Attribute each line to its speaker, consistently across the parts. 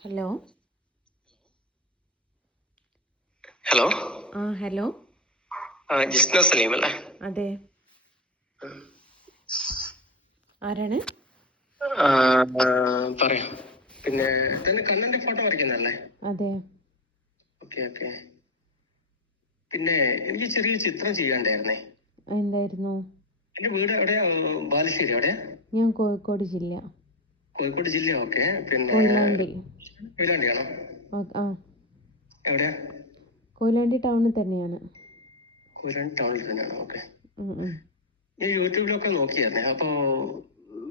Speaker 1: Hello
Speaker 2: hello
Speaker 1: ആ hello
Speaker 2: Jisna Saleem അല്ലേ?
Speaker 1: അതെ. ആരാണ്?
Speaker 2: ആ, പിന്നെ തന്നെ കണ്ണന്റെ ഫോട്ടോ വരയ്ക്കുന്നല്ലേ
Speaker 1: അതെ.
Speaker 2: Okay okay. പിന്നെ എനിക്ക് ചെറിയ ചിത്രം ചെയ്യാണ്ടായിരുന്നേ
Speaker 1: എന്തായിരുന്നു?
Speaker 2: എന്റെ വീട് എവിടെയാ? ബാലുശ്ശേരി എവിടെയാ?
Speaker 1: ഞാൻ കോഴിക്കോട് ജില്ല.
Speaker 2: കോഴിക്കോട് ജില്ല ഓക്കെ. പിന്നെ
Speaker 1: കൊയിലാണ്ടി.
Speaker 2: കൊയിലാണ്ടിയാണോ എവിടെയാ?
Speaker 1: കൊയിലാണ്ടി ടൗണിൽ തന്നെയാണ്.
Speaker 2: കൊയിലാണ്ടി ടൗണിൽ തന്നെയാണ്? ഓക്കെ. ഞാൻ യൂട്യൂബിലൊക്കെ നോക്കിയായിരുന്നേ. അപ്പോ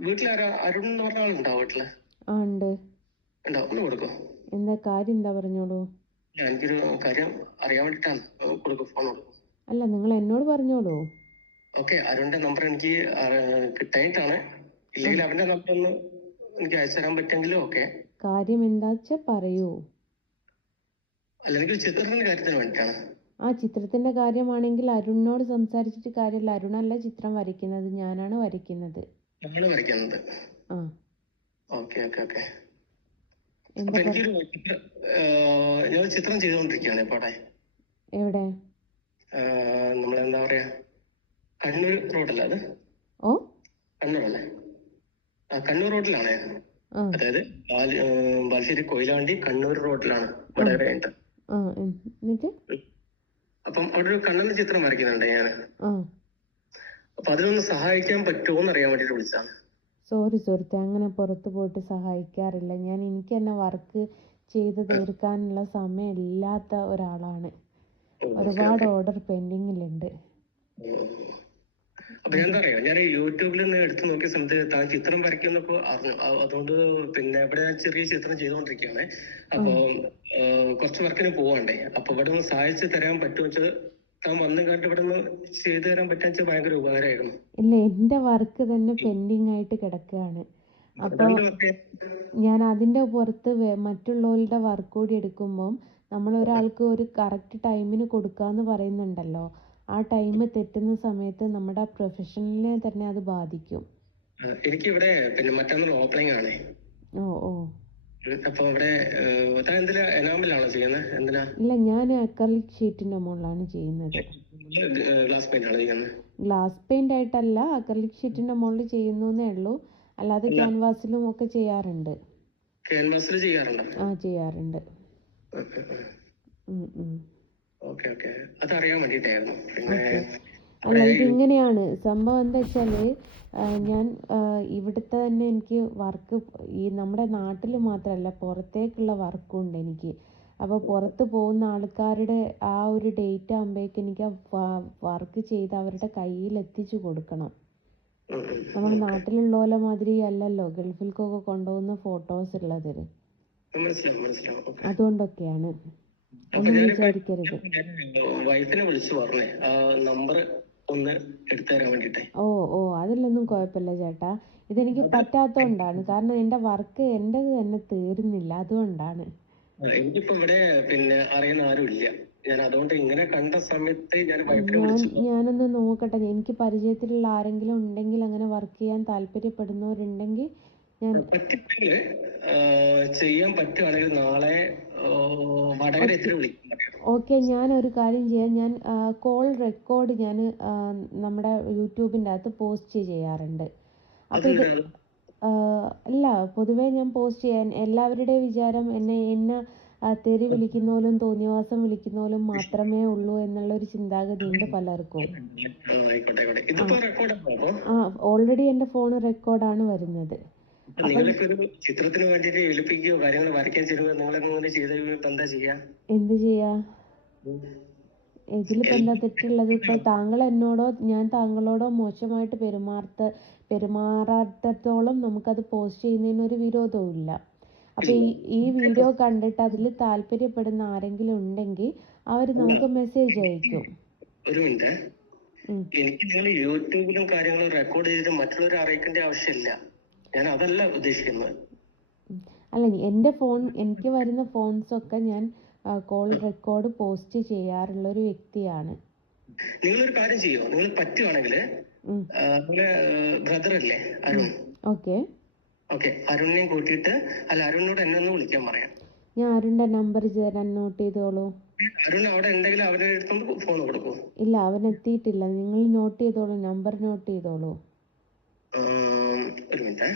Speaker 2: വീട്ടിലാരാ അരുൺ എന്ന് പറഞ്ഞ ആളുണ്ടോ വീട്ടിൽ?
Speaker 1: ആ ഉണ്ട്.
Speaker 2: ഉണ്ടോ? ഒന്ന് കൊടുക്കോ.
Speaker 1: എന്താ കാര്യം? എന്താ പറഞ്ഞോളൂ?
Speaker 2: എനിക്കൊരു കാര്യം അറിയാൻ വേണ്ടിട്ടാണ്. കൊടുക്കും ഫോൺ കൊടുക്കും.
Speaker 1: അല്ല നിങ്ങൾ എന്നോട് പറഞ്ഞോളൂ.
Speaker 2: ഓക്കെ അരുണിന്റെ നമ്പർ എനിക്ക് കിട്ടായിട്ടാണ്. ഇല്ലെങ്കിൽ അവന്റെ നമ്പർ ഒന്ന് എനിക്ക് അയച്ചു തരാൻ ഓക്കെ.
Speaker 1: കാര്യം എന്താ വെച്ചാ പറയൂ.
Speaker 2: അല്ലെങ്കിൽ ചിത്രത്തിന്റെ കാര്യത്തിന് വേണ്ടിയിട്ടാണ്.
Speaker 1: ആ ചിത്രത്തിന്റെ കാര്യമാണെങ്കിൽ അരുണിനോട് സംസാരിച്ചിട്ട് കാര്യമില്ല. അരുണല്ല ചിത്രം വരയ്ക്കുന്നത്. ഞാനാണ് വരയ്ക്കുന്നത്.
Speaker 2: നമ്മൾ വരയ്ക്കുന്നത്.
Speaker 1: ആ.
Speaker 2: Okay okay okay.
Speaker 1: എന്താ
Speaker 2: എനിക്കൊരു ചിത്രം ഏഹ്, ഞാൻ ചിത്രം ചെയ്തുകൊണ്ടിരിക്കുകയാണ്. ഇപ്പൊ അവിടെ
Speaker 1: എവിടെ
Speaker 2: നമ്മളെന്താ പറയാ? കണ്ണൂർ റോഡല്ല അത്?
Speaker 1: ഓ.
Speaker 2: കണ്ണൂർ അല്ലേ? കണ്ണൂർ റോഡിലാണ് അതായത് ബാലുശ്ശേരി കൊയിലാണ്ടി കണ്ണൂർ റോഡിലാണ്.
Speaker 1: എന്നിട്ട്?
Speaker 2: അപ്പം അവിടെ ഒരു കണ്ണന്റെ ചിത്രം വരയ്ക്കുന്നുണ്ട് ഞാൻ അപ്പൊ അതിനൊന്ന് സഹായിക്കാൻ പറ്റുമോ എന്ന് അറിയാൻ വേണ്ടിട്ട് വിളിച്ചാണ്
Speaker 1: സോറി സുഹൃത്തെ അങ്ങനെ പുറത്തു പോയിട്ട് സഹായിക്കാറില്ല. ഞാൻ എനിക്ക് തന്നെ വർക്ക് ചെയ്ത് തീർക്കാനുള്ള സമയം ഇല്ലാത്ത ഒരാളാണ് ഒരുപാട് ഓർഡർ പെൻഡിങ്ങിലുണ്ട്.
Speaker 2: അപ്പൊ ഞാൻ പറയാ ഞാൻ യൂട്യൂബിൽ നിന്ന് എടുത്തു നോക്കിയ സമയത്ത് താൻ ചിത്രം വരയ്ക്കുന്നൊക്കെ അറിഞ്ഞു. അതുകൊണ്ട് പിന്നെ ഇവിടെ ഞാൻ ചെറിയ ചിത്രം ചെയ്തുകൊണ്ടിരിക്കുകയാണ് അപ്പൊ കുറച്ച് വർക്കിന് പോവാണ്ടേ. അപ്പൊ ഇവിടെ നിന്ന് സഹായിച്ചു തരാൻ പറ്റുമോ വെച്ചാൽ താൻ വന്നു കണ്ട് ഇവിടെ ചെയ്തു തരാൻ വെച്ചാൽ ഭയങ്കര ഉപകാരമായിരുന്നു.
Speaker 1: ഇല്ല എന്റെ വർക്ക് തന്നെ പെൻഡിങ് ആയിട്ട് കിടക്കുകയാണ് അപ്പോൾ ഞാൻ അതിന്റെ പുറത്ത് മറ്റുള്ളവരുടെ വർക്ക് കൂടി എടുക്കുമ്പം നമ്മൾ ഒരാൾക്ക് ഒരു കറക്റ്റ് ടൈമിന് കൊടുക്കാന്ന് പറയുന്നുണ്ടല്ലോ. ആ ടൈം തെറ്റുന്ന സമയത്ത് നമ്മുടെ പ്രൊഫഷണലിനെ തന്നെ അത് ബാധിക്കും.
Speaker 2: എനിക്ക് ഇവിടെ പിന്നെ മറ്റന്നാൾ ഓപ്പണിംഗ് ആണ്.
Speaker 1: ഓ ഓ.
Speaker 2: അപ്പൊ ഇവിടെ എനാമിലാണോ ചെയ്യുന്നത് എന്തിനാ
Speaker 1: ഇല്ല ഞാൻ അക്രലിക് ഷീറ്റിന്റെ മുകളിലാണ് ചെയ്യുന്നത്.
Speaker 2: ഗ്ലാസ് പെയിന്റ് ചെയ്യുന്നത്
Speaker 1: ഗ്ലാസ് പെയിന്റ് ആയിട്ടല്ല അക്രലിക് ഷീറ്റിന്റെ മുകളിൽ ചെയ്യുന്നേ ഉള്ളൂ. അല്ലാതെ ക്യാൻവാസിലും ഒക്കെ ചെയ്യാറുണ്ട്.
Speaker 2: ക്യാൻവാസിൽ ചെയ്യാറുണ്ടോ?
Speaker 1: ആ ചെയ്യാറുണ്ട്. ഉം, ഉം.
Speaker 2: Okay okay. അതറിയാൻ വേണ്ടിട്ടായിരുന്നു പിന്നെ
Speaker 1: അല്ല ഇതിങ്ങനെയാണ്. സംഭവം എന്താ വെച്ചാൽ ഞാൻ ഇവിടുത്തെ തന്നെ എനിക്ക് വർക്ക് ഈ നമ്മുടെ നാട്ടിൽ മാത്രമല്ല പുറത്തേക്കുള്ള വർക്കും ഉണ്ട് എനിക്ക്. അപ്പോൾ പുറത്ത് പോകുന്ന ആൾക്കാരുടെ ആ ഒരു ഡേറ്റ് ആകുമ്പോഴേക്ക് എനിക്ക് ആ വർക്ക് ചെയ്ത് അവരുടെ കയ്യിൽ എത്തിച്ചു കൊടുക്കണം. നമ്മൾ നാട്ടിലുള്ള പോലെ മാതിരി അല്ലല്ലോ ഗൾഫിലേക്കൊക്കെ കൊണ്ടുപോകുന്ന ഫോട്ടോസ് ഉള്ളത്. അതുകൊണ്ടൊക്കെയാണ്. ഒന്നും വിചാരിക്കരുത്.
Speaker 2: വൈഫിനെ വിളിച്ചു പറഞ്ഞേ. നമ്പർ ഒന്ന് എടുത്തു തരാൻ വേണ്ടിട്ടേ.
Speaker 1: ഓ ഓ അതിലൊന്നും കുഴപ്പമില്ല ചേട്ടാ. ഇതെനിക്ക് പറ്റാത്തതുകൊണ്ടാണ് കാരണം എന്റെ വർക്ക് എന്റേത് തന്നെ തീരുന്നില്ല. അതുകൊണ്ടാണ്.
Speaker 2: എനിക്കിപ്പോ ഇവിടെ പിന്നെ അറിയുന്ന ആരും ഇല്ല. ഞാൻ അതുകൊണ്ട് ഇങ്ങനെ കണ്ട സമയത്ത് ഞാൻ
Speaker 1: ഞാനൊന്ന് നോക്കട്ടെ. എനിക്ക് പരിചയത്തിലുള്ള ആരെങ്കിലും ഉണ്ടെങ്കിൽ അങ്ങനെ വർക്ക് ചെയ്യാൻ താല്പര്യപ്പെടുന്നവരുണ്ടെങ്കിൽ ഞാൻ
Speaker 2: പറ്റുമെങ്കിൽ ചെയ്യാൻ പറ്റുവാണെങ്കിൽ നാളെ വടകര എത്ര വിളിക്കും.
Speaker 1: ഓക്കെ ഞാൻ ഒരു കാര്യം ചെയ്യാം. ഞാൻ കോൾ റെക്കോർഡ് ഞാൻ നമ്മുടെ യൂട്യൂബിന്റെ അകത്ത് പോസ്റ്റ് ചെയ്യാറുണ്ട്. അപ്പോൾ ഇത് അല്ല പൊതുവേ ഞാൻ പോസ്റ്റ് ചെയ്യാൻ എല്ലാവരുടെയും വിചാരം എന്നെ എന്നെ തെരി തെറി വിളിക്കുന്നോലും തോന്നിയവാസം വിളിക്കുന്നോലും മാത്രമേ ഉള്ളൂ എന്നുള്ള ഒരു ചിന്താഗതി ഉണ്ട് പലർക്കും
Speaker 2: ആ.
Speaker 1: ഓൾറെഡി എന്റെ ഫോൺ റെക്കോർഡാണ് വരുന്നത്.
Speaker 2: നിങ്ങൾക്ക് ഒരു ചിത്രത്തിന് വേണ്ടിയിട്ട് എളുപ്പിക്കുകയോ കാര്യങ്ങൾ വരയ്ക്കാൻ ചെല്ലുകയോ നിങ്ങൾ അങ്ങനെ ചെയ്ത് ഇപ്പൊ എന്താ ചെയ്യാ?
Speaker 1: എന്ത് ചെയ്യാ? ഇതിലിപ്പോൾ എന്താ തെറ്റുള്ളത്? ഇപ്പൊ താങ്കൾ എന്നോടോ ഞാൻ താങ്കളോടോ മോശമായിട്ട് പെരുമാറത്ത പെരുമാറാത്തത്തോളം നമുക്കത് പോസ്റ്റ് ചെയ്യുന്നതിന് ഒരു വിരോധവും ഇല്ല അപ്പൊ ഈ ഈ വീഡിയോ കണ്ടിട്ട് അതിൽ താല്പര്യപ്പെടുന്ന ആരെങ്കിലും ഉണ്ടെങ്കിൽ അവർ നമുക്ക് മെസ്സേജ് അയക്കും.
Speaker 2: ഒരു മിനിറ്റ്. എനിക്ക് നിങ്ങൾ യൂട്യൂബിലും കാര്യങ്ങളും റെക്കോർഡ് ചെയ്തിട്ട് മറ്റുള്ളവരെ അറിയിക്കേണ്ട ആവശ്യമില്ല. ഞാൻ അതല്ല ഉദ്ദേശിക്കുന്നത്.
Speaker 1: അല്ല എന്റെ ഫോൺ എനിക്ക് വരുന്ന ഫോൺസ് ഒക്കെ ഞാൻ കോൾ റെക്കോർഡ് പോസ്റ്റ് ചെയ്യാറുള്ള ഒരു വ്യക്തിയാണ്.
Speaker 2: നിങ്ങൾ ഒരു കാര്യം ചെയ്യോ? നിങ്ങൾ പറ്റുവാണെങ്കിൽ ബ്രദർ അല്ലേ അരുൺ.
Speaker 1: ഓക്കെ.
Speaker 2: ഓക്കെ അരുണിനെ കൂട്ടിയിട്ട് അല്ല അരുണിനോട് എന്നെ ഒന്ന് വിളിക്കാൻ പറയാം.
Speaker 1: ഞാൻ അരുണിന്റെ നമ്പർ തരാൻ നോട്ട് ചെയ്തോളൂ.
Speaker 2: അരുൺ അവിടെ ഉണ്ടെങ്കിൽ അവരുടെ അടുത്ത് ഫോൺ കൊടുക്കൂ.
Speaker 1: ഇല്ല അവൻ എത്തിയിട്ടില്ല. നിങ്ങൾ നോട്ട് ചെയ്തോളൂ നമ്പർ നോട്ട് ചെയ്തോളൂ.
Speaker 2: ഒരു മിനിറ്റ്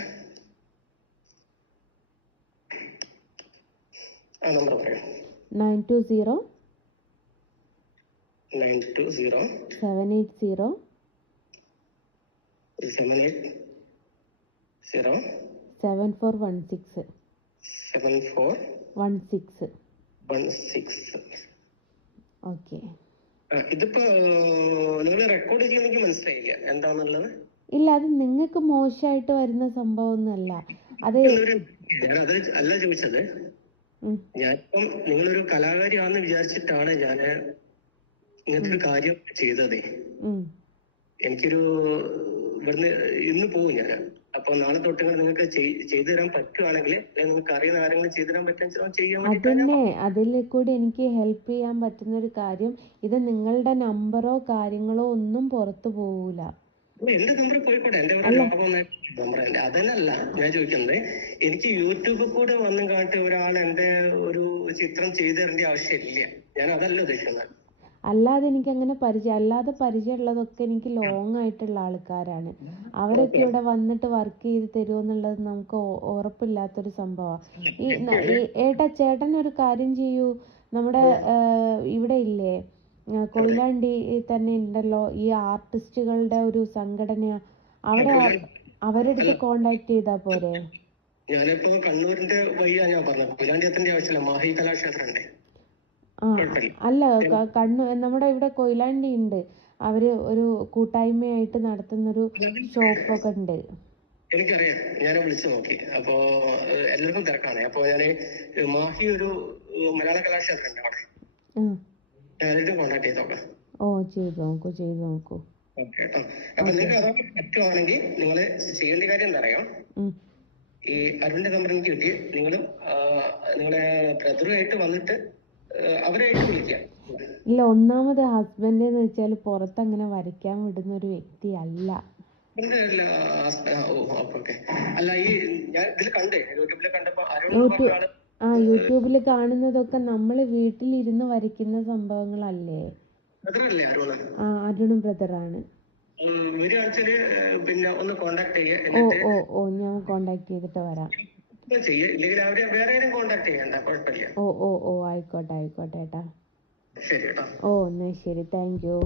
Speaker 2: ആ നമ്പർ പറയൂ.
Speaker 1: Nine two zero
Speaker 2: nine two zero
Speaker 1: seven eight zero
Speaker 2: seven eight zero
Speaker 1: seven four one six
Speaker 2: seven four
Speaker 1: one six
Speaker 2: one six
Speaker 1: okay
Speaker 2: ഇതിപ്പോ നിങ്ങൾ റെക്കോർഡ് ചെയ്യുന്ന മനസ്സിലായില്ല? എന്താന്നുള്ളത്?
Speaker 1: ഇല്ല അത് നിങ്ങൾക്ക് മോശമായിട്ട് വരുന്ന സംഭവമൊന്നുമല്ല. അത്
Speaker 2: ഒരു അത് അല്ല ചോദിച്ചത്. ഞാനിപ്പം നിങ്ങളൊരു കലാകാരിയാണെന്ന് വിചാരിച്ചിട്ടാണ് ഞാൻ ഇങ്ങനത്തെ ഒരു കാര്യം ചെയ്തതേ. എനിക്കൊരു ഇവിടുന്ന് ഇന്ന് പോകും ഞാൻ അപ്പൊ നാളെ തൊട്ട് നിങ്ങൾക്ക് ചെയ്- ചെയ്തു തരാൻ പറ്റുവാണെങ്കിൽ നിങ്ങൾക്ക് അറിയുന്ന കാര്യങ്ങൾ ചെയ്തു തരാൻ പറ്റുമെന്ന് ചെയ്യാൻ
Speaker 1: അതന്നെ. അതിൽ കൂടി എനിക്ക് ഹെൽപ്പ് ചെയ്യാൻ പറ്റുന്ന ഒരു കാര്യം ഇത് നിങ്ങളുടെ നമ്പറോ കാര്യങ്ങളോ ഒന്നും പുറത്തു പോകൂല
Speaker 2: എന്റെ നമ്പർ പോയിക്കോട്ടെ എന്റെ എന്റെ അതല്ല ഞാൻ ചോദിക്കുന്നത് എനിക്ക് യൂട്യൂബിൽ കൂടെ വന്നും കാട്ടി ഒരാൾ എന്റെ ഒരു ചിത്രം ചെയ്തു തരേണ്ട ആവശ്യമില്ല. ഞാൻ അതല്ല ഉദ്ദേശിക്കുന്നത്.
Speaker 1: അല്ലാതെ എനിക്ക് അങ്ങനെ പരിചയം അല്ലാതെ പരിചയമുള്ളതൊക്കെ എനിക്ക് ലോങ് ആയിട്ടുള്ള ആൾക്കാരാണ്. അവരൊക്കെ ഇവിടെ വന്നിട്ട് വർക്ക് ചെയ്ത് തരുമോ എന്നുള്ളത് നമുക്ക് ഉറപ്പില്ലാത്ത ഉറപ്പില്ലാത്തൊരു സംഭവമാണ് ഈ ഏട്ടാ ചേട്ടൻ ഒരു കാര്യം ചെയ്യൂ. നമ്മുടെ ഇവിടെ ഇല്ലേ? കൊയിലാണ്ടി തന്നെ ഉണ്ടല്ലോ. ഈ ആർട്ടിസ്റ്റുകളുടെ ഒരു സംഘടന. അവിടെ അവരുടെ അടുത്ത് കോണ്ടാക്ട് ചെയ്താ പോരെ?
Speaker 2: ഞാനിപ്പോ കണ്ണൂരിന്റെ വഴിയാ ഞാൻ പറഞ്ഞത്. കൊയിലാണ്ടി എത്തേണ്ട ആവശ്യമില്ല. മാഹി കലാക്ഷേത്രം ഉണ്ട്
Speaker 1: അല്ല കണ്ണൂർ കണ്ണു നമ്മുടെ ഇവിടെ കൊയിലാണ്ടി ഉണ്ട്. അവർ ഒരു കൂട്ടായ്മയായിട്ട് നടത്തുന്നൊരു ഷോപ്പൊക്കെ ഉണ്ട്.
Speaker 2: എനിക്കറിയാം. ഞാൻ വിളിച്ചു നോക്കി. അപ്പോ എല്ലാവർക്കും തിരക്കാണ്. അപ്പോ ഞാൻ മാഹി ഒരു മലയാള കലാക്ഷേത്രം ഉണ്ട് അവിടെ എല്ലാവരും കോൺടാക്ട് ചെയ്ത്
Speaker 1: ഓ ചെയ്തു നോക്കൂ ചെയ്തു നോക്കൂ.
Speaker 2: ഓക്കെ കേട്ടോ അപ്പൊ നിങ്ങൾക്ക് അതൊക്കെ പറ്റുവാണെങ്കിൽ നിങ്ങൾ ചെയ്യേണ്ട കാര്യം എന്താ അറിയാം ഈ അരുണിന്റെ നമ്പർ എനിക്ക് കിട്ടി. നിങ്ങൾ നിങ്ങളെ ബ്രദറുമായിട്ട് വന്നിട്ട് അവരായിട്ട് വിളിക്കാം
Speaker 1: ഇല്ല ഒന്നാമത് ഹസ്ബൻഡ് എന്ന് വെച്ചാൽ പുറത്തങ്ങനെ വരയ്ക്കാൻ വിടുന്ന ഒരു വ്യക്തി അല്ല
Speaker 2: ഈ ഞാൻ ഇതിൽ കണ്ടേ യൂട്യൂബിൽ കണ്ടപ്പോ അരുൺ
Speaker 1: ആ യൂട്യൂബിൽ കാണുന്നതൊക്കെ നമ്മൾ വീട്ടിലിരുന്ന് വരയ്ക്കുന്ന സംഭവങ്ങളല്ലേ?
Speaker 2: ബ്രദറല്ലേ അരുണ്
Speaker 1: ആ അരുണും ബ്രദറാണ്.
Speaker 2: ഏഹ്, പിന്നെ ഒന്ന് കോണ്ടാക്ട് ചെയ്യുക
Speaker 1: ഓ
Speaker 2: എന്നിട്ട്
Speaker 1: ഓ ഓ ഞാൻ കോണ്ടാക്ട് ചെയ്തിട്ട് വരാം.
Speaker 2: ചെയ്യുക ഇല്ലെങ്കിൽ അവരെ വേറെ ആരും കോണ്ടാക്ട് ചെയ്യണ്ട കുഴപ്പമില്ല.
Speaker 1: ഓ ഓ ഓ ആയിക്കോട്ടെ ആയിക്കോട്ടെ ഏട്ടാ.
Speaker 2: ശരി കേട്ടോ
Speaker 1: ഓ എന്നാ ശരി താങ്ക് യു